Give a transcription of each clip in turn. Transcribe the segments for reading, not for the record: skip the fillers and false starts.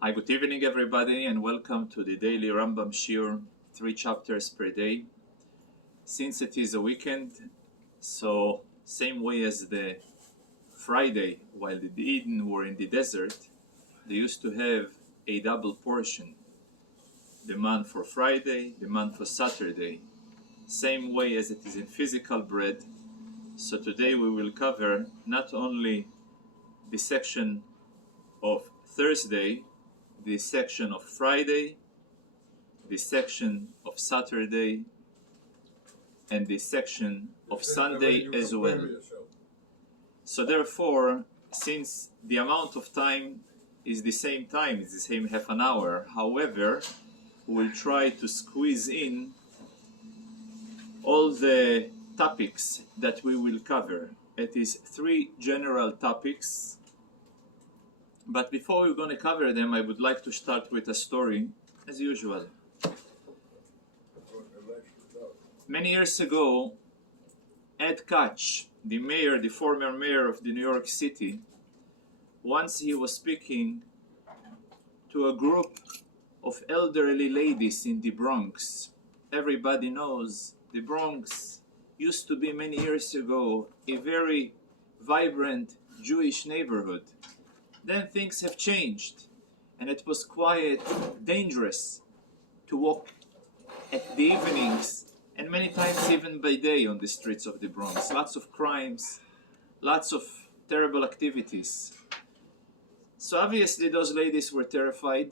Hi, good evening, everybody, and welcome to the daily Rambam Shiur, 3 chapters per day. Since it is a weekend, so same way as the Friday, while the Eden were in the desert, they used to have a double portion, the man for Friday, the man for Saturday. Same way as it is in physical bread. So today we will cover not only the section of Thursday, the section of Friday, the section of Saturday, and the section of Sunday as well. So therefore, since the amount of time is the same time, it's the same half an hour, however, we'll try to squeeze in all the topics that we will cover. It is 3 general topics, but before we're going to cover them, I would like to start with a story, as usual. Many years ago, Ed Koch, the former mayor of the New York City, once he was speaking to a group of elderly ladies in the Bronx. Everybody knows the Bronx used to be many years ago a very vibrant Jewish neighborhood. Then things have changed, and it was quite dangerous to walk at the evenings, and many times even by day, on the streets of the Bronx. Lots of crimes, lots of terrible activities. So obviously those ladies were terrified,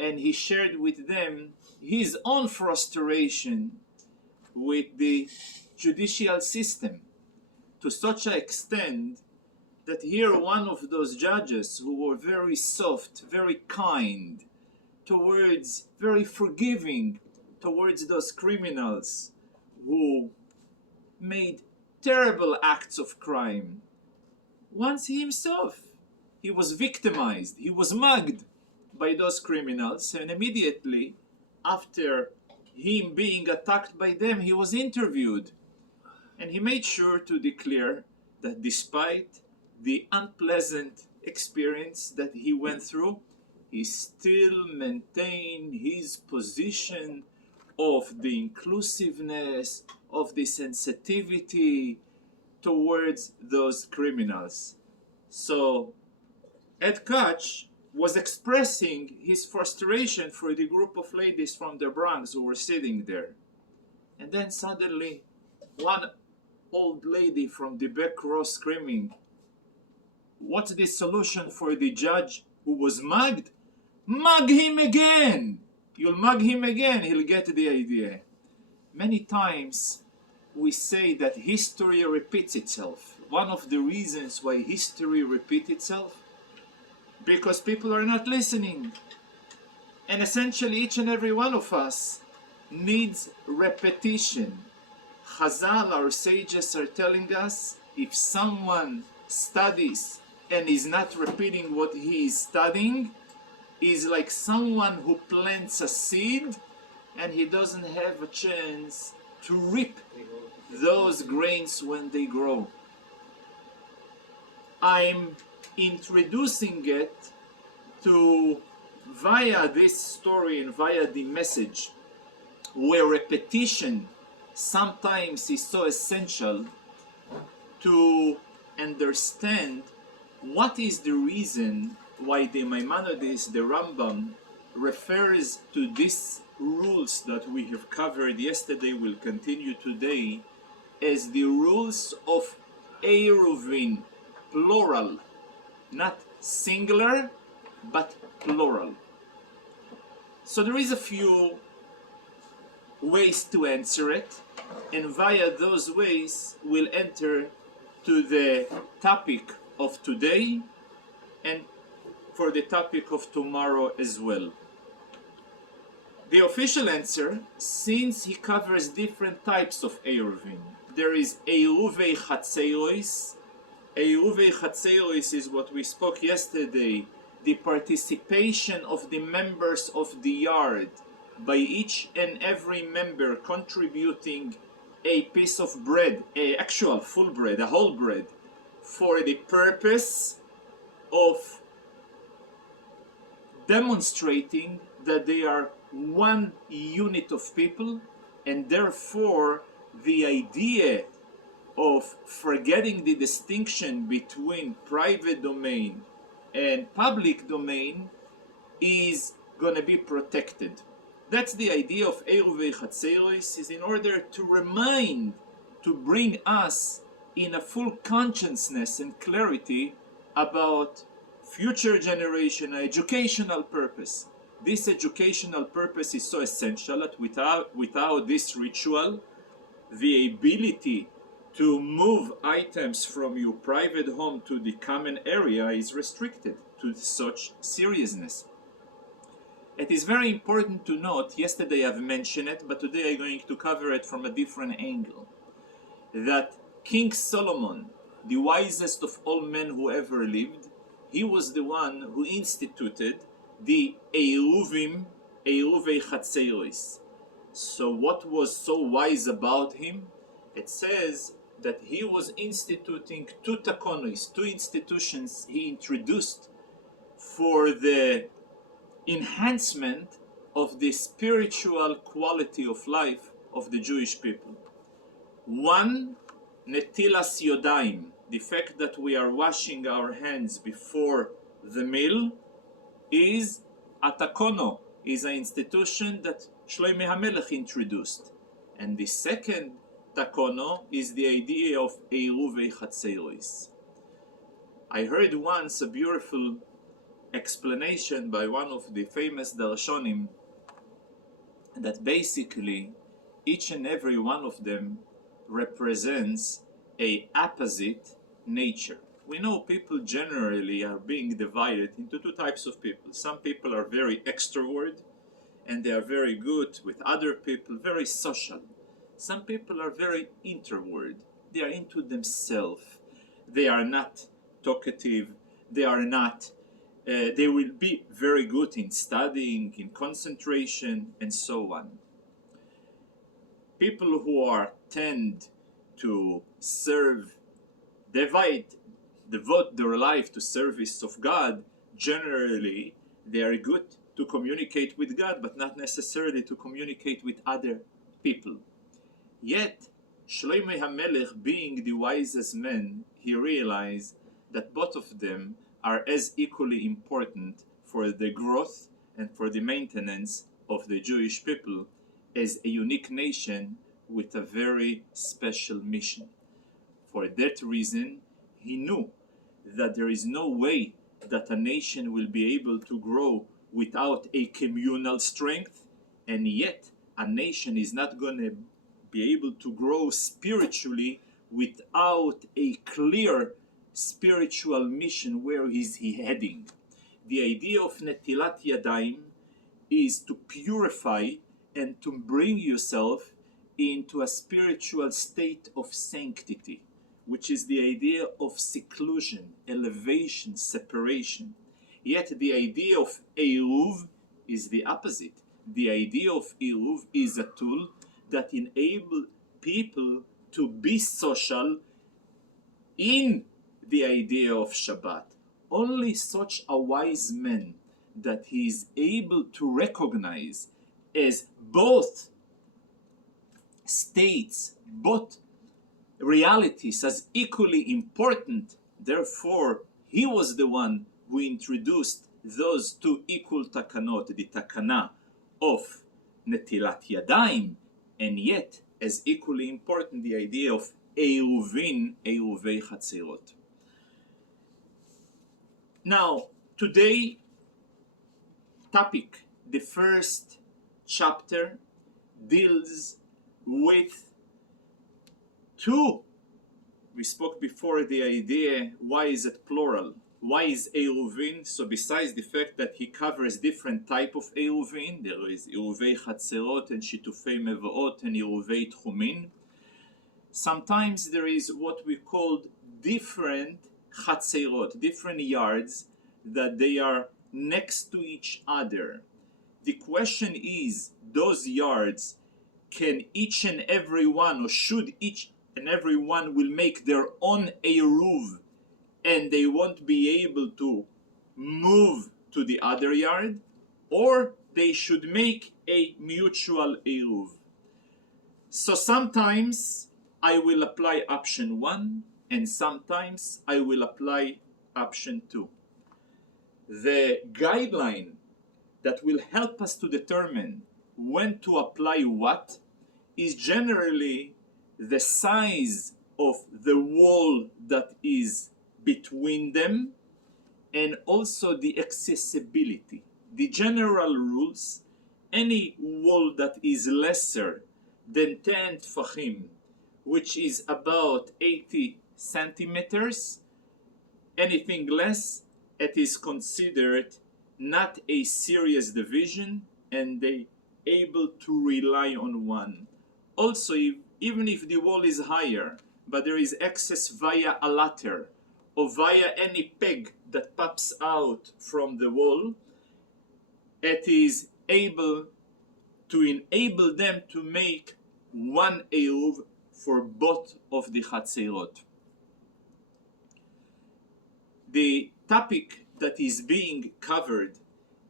and he shared with them his own frustration with the judicial system, to such an extent that here one of those judges who were very soft, very kind, very forgiving towards those criminals who made terrible acts of crime. Once he himself, he was victimized, he was mugged by those criminals, and immediately after him being attacked by them, he was interviewed. And he made sure to declare that despite the unpleasant experience that he went through, he still maintained his position of the inclusiveness, of the sensitivity towards those criminals. So Ed Koch was expressing his frustration for the group of ladies from the Bronx who were sitting there. And then suddenly, one old lady from the back row screaming, "What's the solution for the judge who was mugged? Mug him again! You'll mug him again, he'll get the idea." Many times we say that history repeats itself. One of the reasons why history repeats itself, because people are not listening. And essentially each and every one of us needs repetition. Chazal, our sages, are telling us, if someone studies and is not repeating what he is studying, is like someone who plants a seed and he doesn't have a chance to reap those grains when they grow. I'm introducing it via this story and via the message, where repetition sometimes is so essential to understand what is the reason why the Maimonides, the Rambam, refers to these rules that we have covered yesterday, will continue today, as the rules of Eruvin, plural, not singular, but plural. So there is a few ways to answer it, and via those ways we'll enter to the topic of today and for the topic of tomorrow as well. The official answer, since he covers different types of Eruvin, there is Eruvei Chatzeros. Eruvei Chatzeros is what we spoke yesterday, the participation of the members of the yard, by each and every member contributing a piece of bread, a actual full bread, a whole bread, for the purpose of demonstrating that they are one unit of people, and therefore the idea of forgetting the distinction between private domain and public domain is going to be protected. That's the idea of Eruvin Chatzeros, is in order to remind, to bring us in a full consciousness and clarity about future generation, educational purpose. This educational purpose is so essential that without this ritual, the ability to move items from your private home to the common area is restricted to such seriousness. It is very important to note, yesterday I've mentioned it, but today I'm going to cover it from a different angle, that King Solomon, the wisest of all men who ever lived, he was the one who instituted the Eruvin Chatzeros. So what was so wise about him? It says that he was instituting two takonos, two institutions he introduced for the enhancement of the spiritual quality of life of the Jewish people. One, netilas yodayim, the fact that we are washing our hands before the meal, is a takono, is an institution that Shlomo HaMelech introduced. And the second takono is the idea of Eruvin Chatzeros. I heard once a beautiful explanation by one of the famous darshanim that basically each and every one of them represents a opposite nature. We know people generally are being divided into two types of people. Some people are very extrovert and they are very good with other people, very social. Some people are very introvert. They are into themselves. They are not talkative. They are not they will be very good in studying, in concentration, and so on. People who tend to devote their life to service of God, generally they are good to communicate with God, but not necessarily to communicate with other people. Yet, Shlomo HaMelech, being the wisest man, he realized that both of them are as equally important for the growth and for the maintenance of the Jewish people as a unique nation with a very special mission. For that reason, he knew that there is no way that a nation will be able to grow without a communal strength, and yet a nation is not going to be able to grow spiritually without a clear spiritual mission. Where is he heading? The idea of netilat yadayim is to purify and to bring yourself into a spiritual state of sanctity, which is the idea of seclusion, elevation, separation. Yet the idea of Eruv is the opposite. The idea of Eruv is a tool that enables people to be social in the idea of Shabbat. Only such a wise man that he is able to recognize as both states, both realities as equally important. Therefore, he was the one who introduced those two equal takanot, the takana of netilat yadayim, and yet, as equally important, the idea of Eruvin Chatzeros. Now, today topic, the first chapter, deals with two. We spoke before the idea, why is it plural? Why is Eruvin? So besides the fact that he covers different type of Eruvin, there is Eruvin Chatzeros and Shitufei Mevaot and Eruvin Tchumin. Sometimes there is what we call different Chatzerot, different yards that they are next to each other. The question is, those yards, can each and every one, or should each and every one will make their own Eruv, and they won't be able to move to the other yard, or they should make a mutual Eruv. So sometimes I will apply option 1, and sometimes I will apply option 2. The guideline that will help us to determine when to apply what is generally the size of the wall that is between them, and also the accessibility. The general rules: any wall that is lesser than 10 tfachim, which is about 80 centimeters, anything less, it is considered not a serious division, and they able to rely on one. Also, even if the wall is higher, but there is access via a ladder or via any peg that pops out from the wall, it is able to enable them to make one Eruv for both of the Chatzerot. The topic that is being covered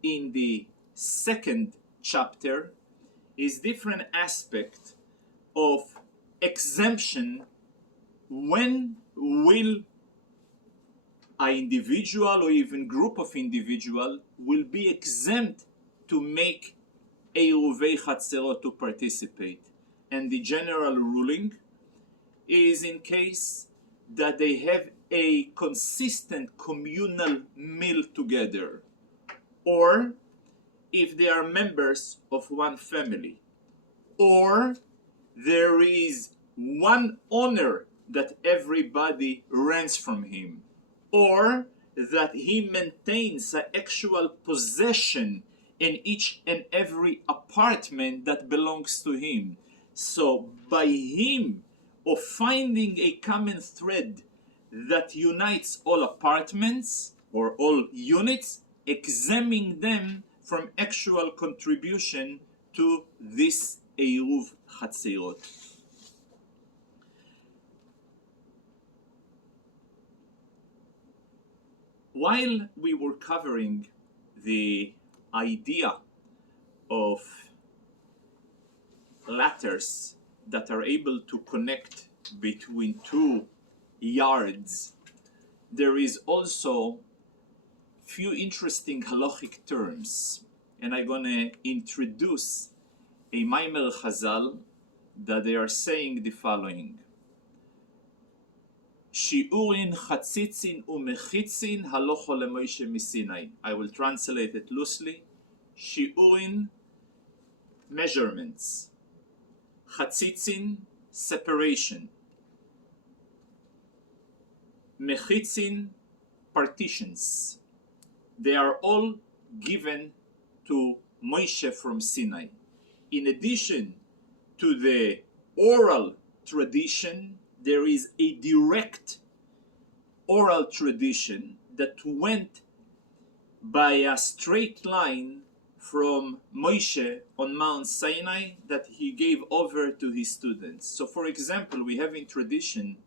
in the second chapter is different aspect of exemption. When will an individual or even group of individual will be exempt to make Eruvei Chatzerot, to participate? And the general ruling is in case that they have a consistent communal meal together, or if they are members of one family, or there is one owner that everybody rents from him, or that he maintains an actual possession in each and every apartment that belongs to him. So by him of finding a common thread that unites all apartments or all units, exempting them from actual contribution to this Eruv Chatzerot. While we were covering the idea of ladders that are able to connect between two yards, there is also few interesting halachic terms, and I'm gonna introduce a Maimer Chazal that they are saying the following: Shiurin chatzitzin umechitzin halocho leMoshe miSinai. I will translate it loosely. Shiurin, measurements. Chatzitzin, separation. Mechitzin, partitions. They are all given to Moshe from Sinai. In addition to the oral tradition, there is a direct oral tradition that went by a straight line from Moshe on Mount Sinai that he gave over to his students. So for example, we have in tradition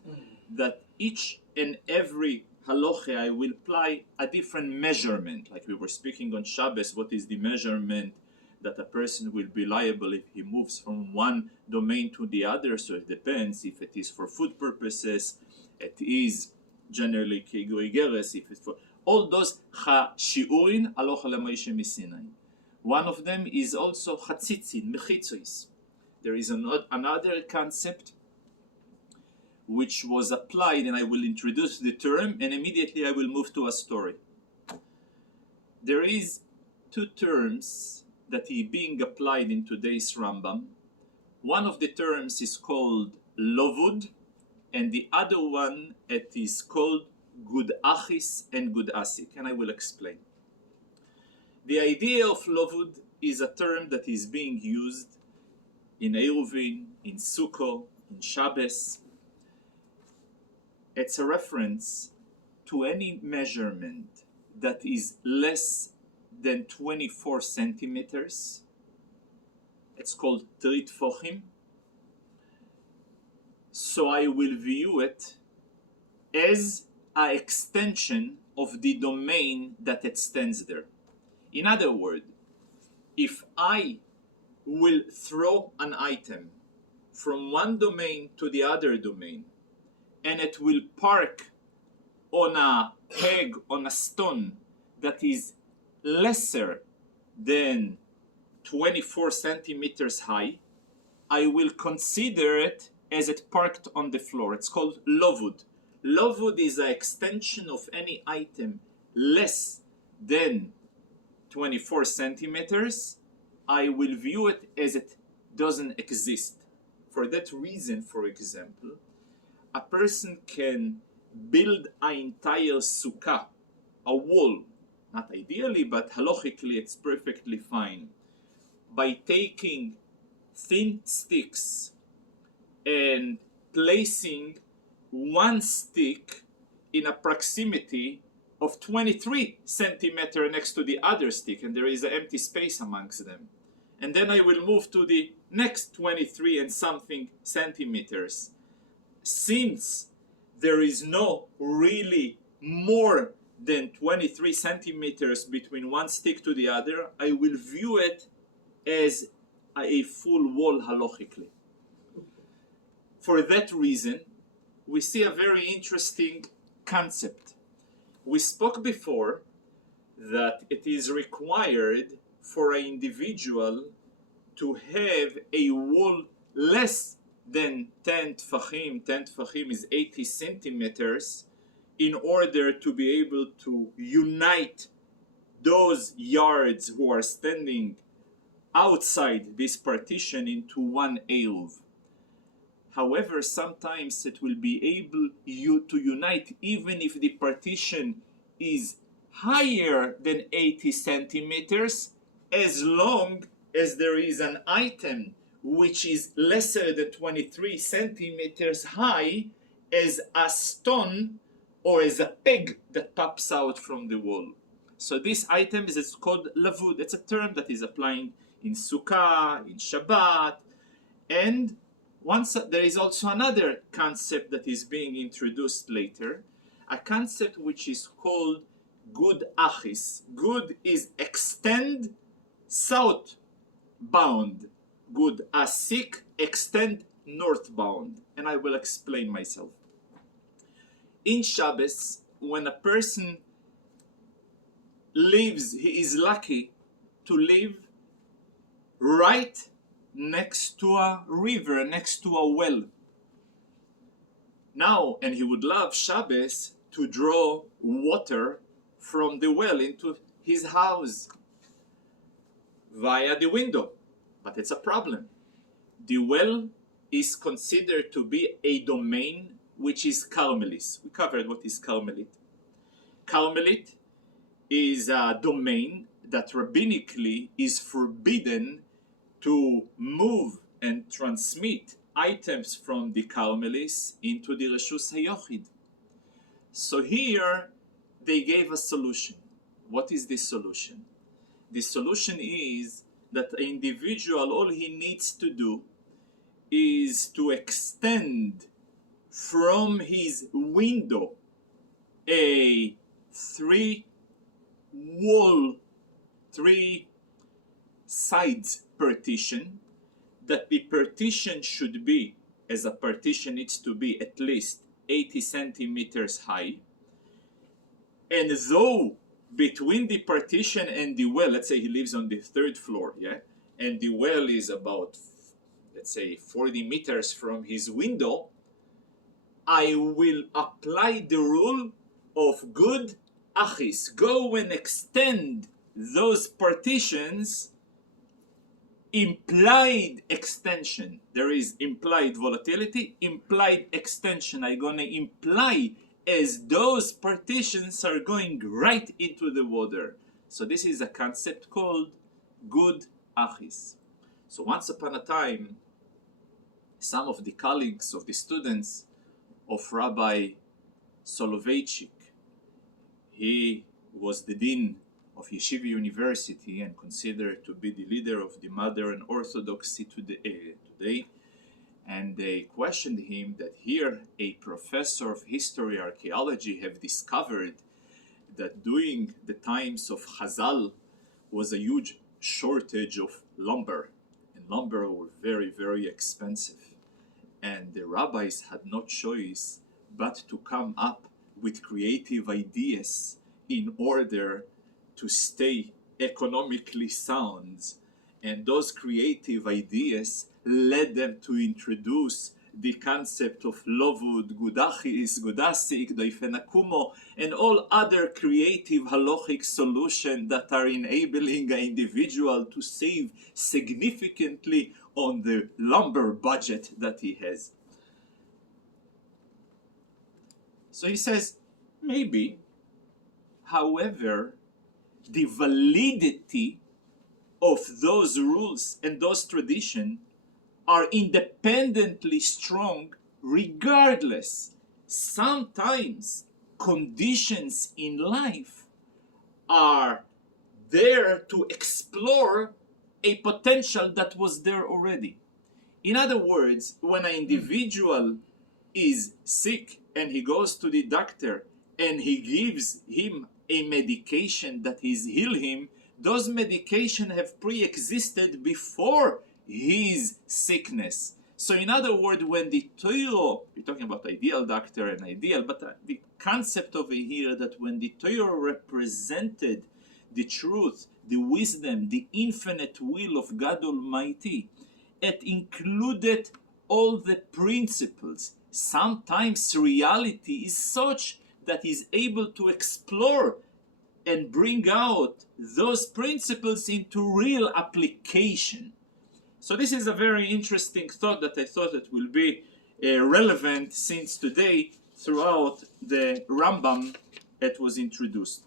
that each and every halacha I will apply a different measurement. Like we were speaking on Shabbos, what is the measurement that a person will be liable if he moves from one domain to the other? So it depends. If it is for food purposes, it is generally kegorigeres. If it's for all those shiurin halocha leMoshe miSinai. One of them is also chatzitzin, mechitzois. There is another concept which was applied, and I will introduce the term, and immediately I will move to a story. There is two terms that are being applied in today's Rambam. One of the terms is called lovud, and the other one it is called gud achis and gud asik, and I will explain. The idea of lovud is a term that is being used in Eruvin, in Sukkot, in Shabbos. It's a reference to any measurement that is less than 24 centimeters. It's called trit fochim. So I will view it as an extension of the domain that extends there. In other words, if I will throw an item from one domain to the other domain, and it will park on a peg, on a stone that is lesser than 24 centimeters high, I will consider it as it parked on the floor. It's called lovud. Lovud is an extension of any item less than 24 centimeters. I will view it as it doesn't exist. For that reason, for example, a person can build an entire sukkah, a wall, not ideally, but halachically it's perfectly fine, by taking thin sticks and placing one stick in a proximity of 23 centimeters next to the other stick, and there is an empty space amongst them. And then I will move to the next 23 and something centimeters. Since there is no really more than 23 centimeters between one stick to the other, I will view it as a full wall halachically. For that reason, we see a very interesting concept. We spoke before that it is required for an individual to have a wall less than 10 tfachim. 10 tfachim is 80 centimeters in order to be able to unite those yards who are standing outside this partition into one Eruv. However, sometimes it will be able to unite even if the partition is higher than 80 centimeters, as long as there is an item which is lesser than 23 centimeters high, as a stone or as a peg that pops out from the wall. So this item is called lavud. It's a term that is applying in Sukkah, in Shabbat, and there is also another concept that is being introduced later, a concept which is called gud achis. Gud is extend southbound. Gud asik, extend northbound. And I will explain myself. In Shabbos, when a person lives, he is lucky to live right next to a river, next to a well. Now, and he would love Shabbos to draw water from the well into his house via the window. But it's a problem. The well is considered to be a domain which is Carmelis. We covered what is Carmelit. Carmelit is a domain that rabbinically is forbidden to move and transmit items from the Carmelis into the Reshus HaYochid. So here they gave a solution. What is the solution? The solution is that an individual, all he needs to do is to extend from his window a three sides partition, that the partition should be, as a partition needs to be, at least 80 centimeters high. And though between the partition and the well, let's say he lives on the third floor, yeah, and the well is about, let's say, 40 meters from his window, I will apply the rule of gud achis. Go and extend those partitions. Implied extension. There is implied volatility, implied extension. I'm going to imply as those partitions are going right into the water. So this is a concept called gud achis. So once upon a time, some of the colleagues of the students of Rabbi Soloveitchik, he was the dean of Yeshiva University and considered to be the leader of the modern Orthodoxy today. And they questioned him that here a professor of history archaeology have discovered that during the times of Chazal, was a huge shortage of lumber, and lumber were very, very expensive. And the rabbis had no choice but to come up with creative ideas in order to stay economically sound. And those creative ideas led them to introduce the concept of lovud, gudachis, gudasik, doifenakumo, and all other creative halachic solutions that are enabling an individual to save significantly on the lumber budget that he has. So he says, maybe, however, the validity of those rules and those traditions are independently strong regardless. Sometimes conditions in life are there to explore a potential that was there already. In other words, when an individual is sick and he goes to the doctor and he gives him a medication that is heal him, those medications have pre-existed before his sickness. So in other words, when the Torah, we're talking about ideal doctor and ideal, but the concept over here that when the Torah represented the truth, the wisdom, the infinite will of God Almighty, it included all the principles. Sometimes reality is such that is able to explore and bring out those principles into real application. So this is a very interesting thought that I thought it will be relevant since today throughout the Rambam it was introduced.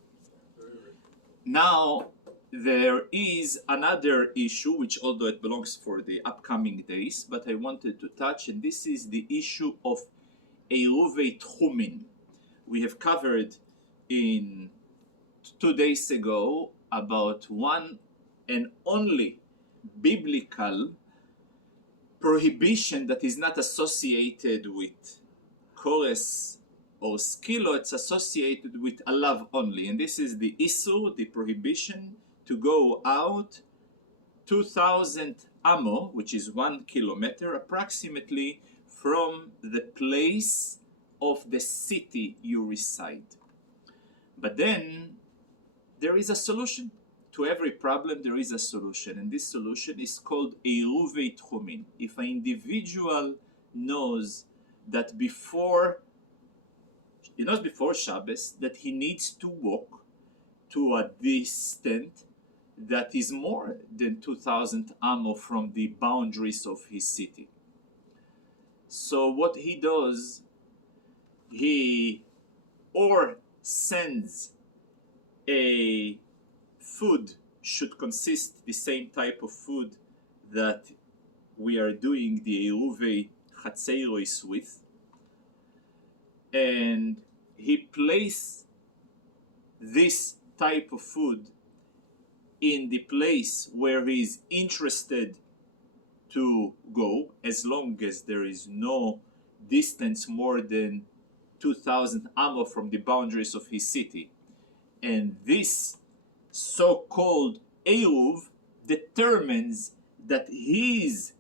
Now there is another issue which, although it belongs for the upcoming days, but I wanted to touch, and this is the issue of Eruvin Tchumin. We have covered in 2 days ago about one and only biblical prohibition that is not associated with chorus or skilo, it's associated with a love only. And this is the issur, the prohibition to go out 2,000 amo, which is 1 kilometer approximately, from the place of the city you reside. But then there is a solution. To every problem there is a solution, and this solution is called Eruvin Tchumin. If an individual knows that before Shabbos that he needs to walk to a distance that is more than 2,000 amo from the boundaries of his city. So what he does, he or sends a food, should consist the same type of food that we are doing the Eruvin Chatzeiros with, and he places this type of food in the place where he is interested to go, as long as there is no distance more than 2,000 amo from the boundaries of his city. And this so-called Eruv determines that his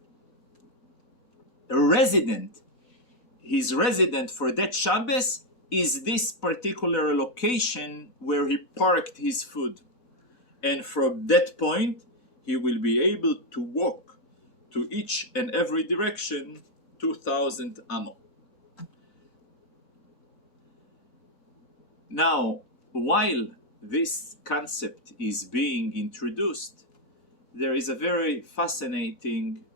resident for that Shabbos is this particular location where he parked his food. And from that point, he will be able to walk to each and every direction 2,000 amo. Now, while this concept is being introduced, there is a very fascinating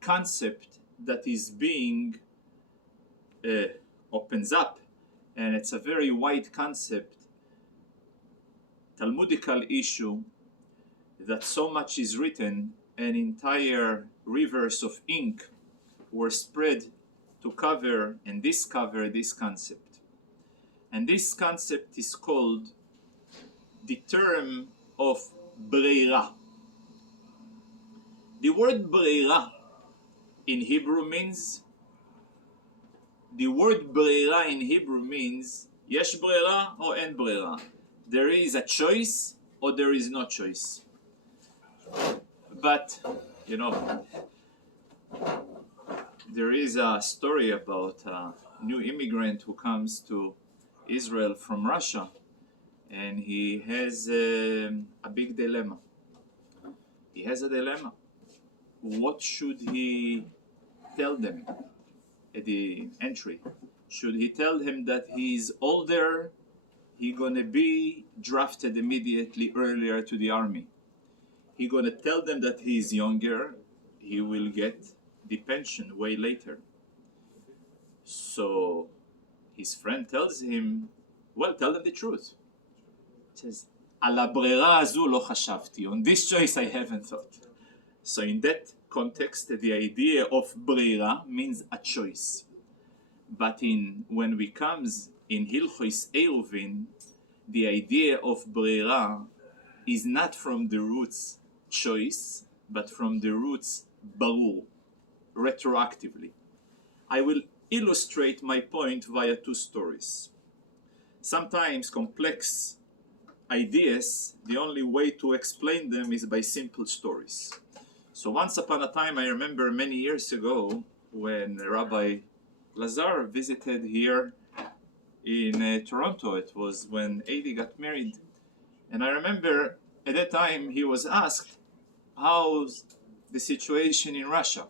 concept that is being opens up, and it's a very wide concept, Talmudical issue, that so much is written, and entire rivers of ink were spread to cover and discover this concept. And this concept is called the term of breira. The word breira in Hebrew means, yesh breira or en breira. There is a choice or there is no choice. But, you know, there is a story about a new immigrant who comes to Israel from Russia, and he has a big dilemma. He has a dilemma. What should he tell them at the entry? Should he tell him that he's older, he's gonna be drafted immediately earlier to the army? He's gonna tell them that he's younger, he will get the pension way later. So his friend tells him, well, tell them the truth. He says, על הברירה הזו לא חשבתי. On this choice I haven't thought. So in that context, the idea of brira means a choice. But when we comes in Hilchos Eruvin, the idea of brira is not from the roots choice, but from the roots barur, retroactively. I will illustrate my point via two stories. Sometimes complex ideas, the only way to explain them is by simple stories. So once upon a time, I remember many years ago when Rabbi Lazar visited here in Toronto. It was when Adi got married. And I remember at that time he was asked, how's the situation in Russia?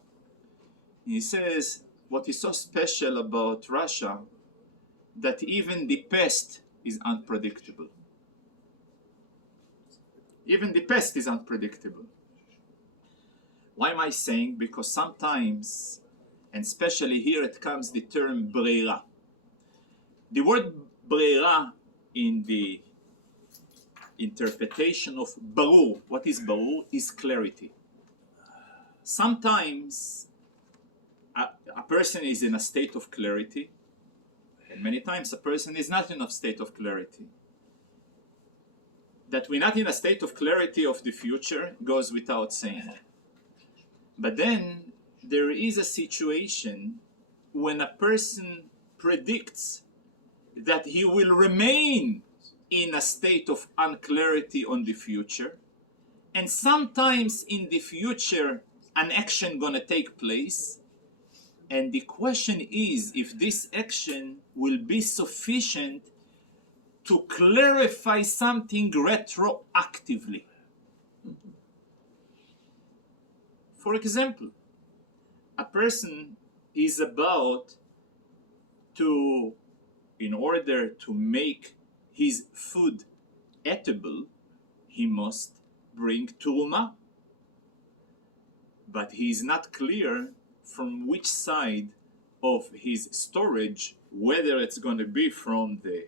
He says, what is so special about Russia that even the past is unpredictable. Even the past is unpredictable. Why am I saying? Because sometimes, and especially here it comes the term brira. The word brira in the interpretation of barur, what is barur, is clarity. Sometimes a person is in a state of clarity, and many times a person is not in a state of clarity. That we're not in a state of clarity of the future goes without saying. But then there is a situation when a person predicts that he will remain in a state of unclarity on the future, and sometimes in the future an action gonna take place, and the question is if this action will be sufficient to clarify something retroactively. For example, a person is about to, in order to make his food eatable, he must bring turma. But he is not clear from which side of his storage, whether it's going to be from the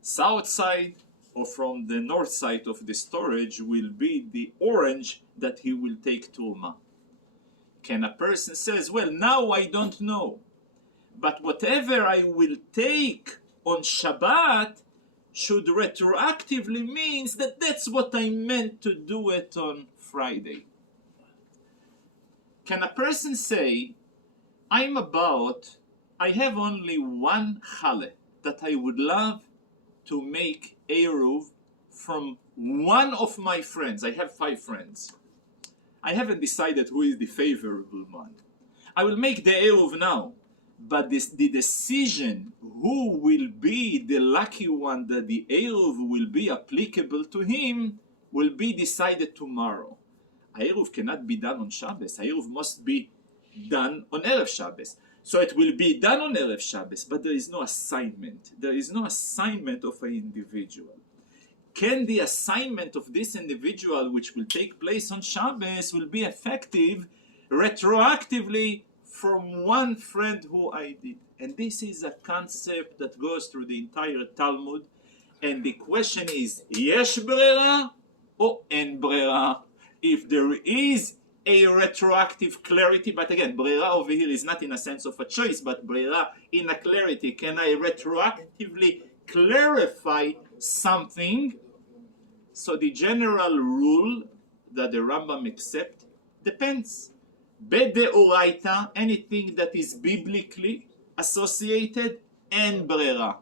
south side or from the north side of the storage will be the orange that he will take turma. Can a person says, well, now I don't know, but whatever I will take on Shabbat should retroactively means that that's what I meant to do it on Friday. Can a person say, I have only one challah that I would love to make Eruv from one of my friends. I have 5 friends. I haven't decided who is the favorable one. I will make the Eruv now, but the decision who will be the lucky one that the Eruv will be applicable to him will be decided tomorrow. Eruv cannot be done on Shabbos. Eruv must be done on Erev Shabbos. So it will be done on Erev Shabbos, but there is no assignment. There is no assignment of an individual. Can the assignment of this individual, which will take place on Shabbos, will be effective retroactively from one friend who I did? And this is a concept that goes through the entire Talmud. And the question is, yesh brera or en brera? If there is a retroactive clarity, but again, brera over here is not in a sense of a choice, but brera in a clarity. Can I retroactively clarify something? So the general rule that the Rambam accepts depends. Bedeoraita, anything that is biblically associated, and brera.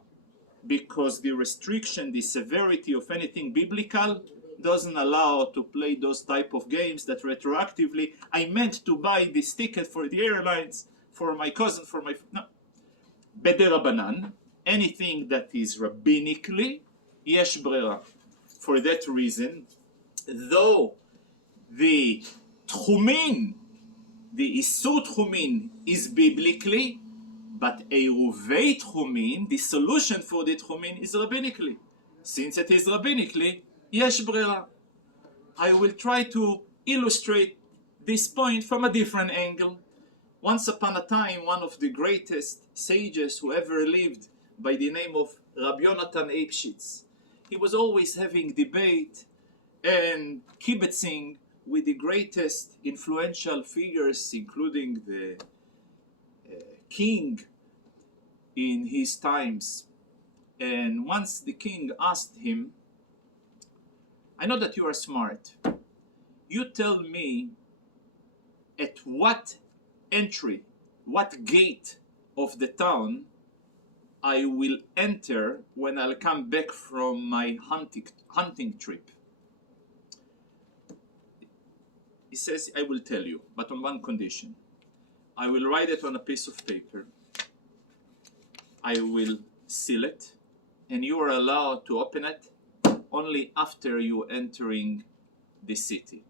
Because the restriction, the severity of anything biblical doesn't allow to play those type of games that retroactively, I meant to buy this ticket for the airlines, for my cousin, for my... No. B'derabanan, anything that is rabbinically, yesh brera. For that reason, though the tchumin, the isur tchumin is biblically, but eruvei tchumin, the solution for the tchumin is rabbinically. Since it is rabbinically, yesh brera. I will try to illustrate this point from a different angle. Once upon a time, one of the greatest sages who ever lived, by the name of Rabbi Yonatan Eibshitz, he was always having debate and kibitzing with the greatest influential figures, including the king in his times. And once the king asked him, I know that you are smart. You tell me at what entry, what gate of the town I will enter when I'll come back from my hunting trip. He says, I will tell you, but on one condition. I will write it on a piece of paper. I will seal it, and you are allowed to open it only after you entering the city.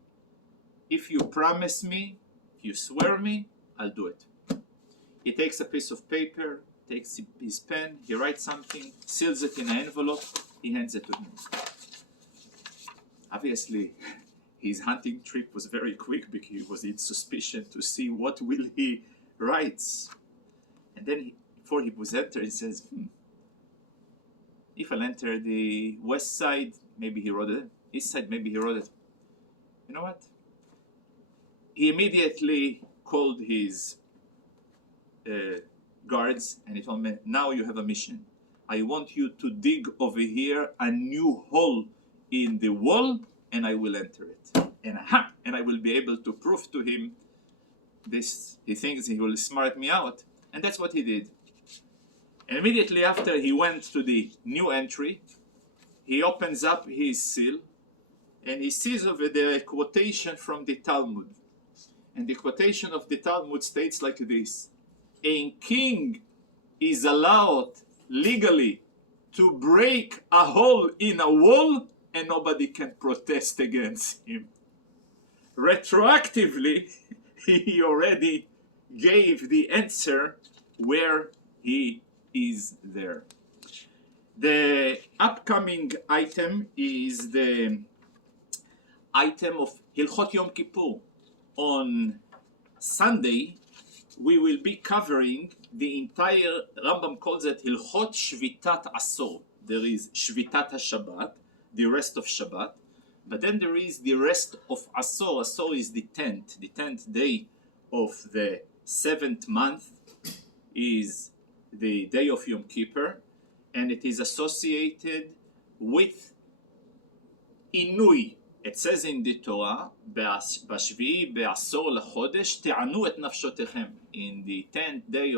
If you promise me, if you swear me, I'll do it. He takes a piece of paper, takes his pen, he writes something, seals it in an envelope, he hands it to him. Obviously, his hunting trip was very quick because he was in suspicion to see what will he writes. And then before he was entered, he says, if I'll enter the west side, maybe he wrote it. East side, maybe he wrote it. You know what? He immediately called his guards and he told me, now you have a mission. I want you to dig over here a new hole in the wall and I will enter it. And I will be able to prove to him this. He thinks he will smart me out. And that's what he did. And immediately after he went to the new entry, he opens up his seal and he sees over there a quotation from the Talmud. And the quotation of the Talmud states like this: a king is allowed legally to break a hole in a wall and nobody can protest against him. Retroactively, he already gave the answer where he is there. The upcoming item is the item of Hilchot Yom Kippur. On Sunday, we will be covering the entire, Rambam calls it Hilchot Shvitat Asor. There is Shvitat HaShabbat, the rest of Shabbat, but then there is the rest of Asor. Asor is the 10th day of the 7th month is the day of Yom Kippur, and it is associated with Inui. It says in the Torah, בשביעי בעשור לחודש תענו את נפשותיכם. In the 10th day of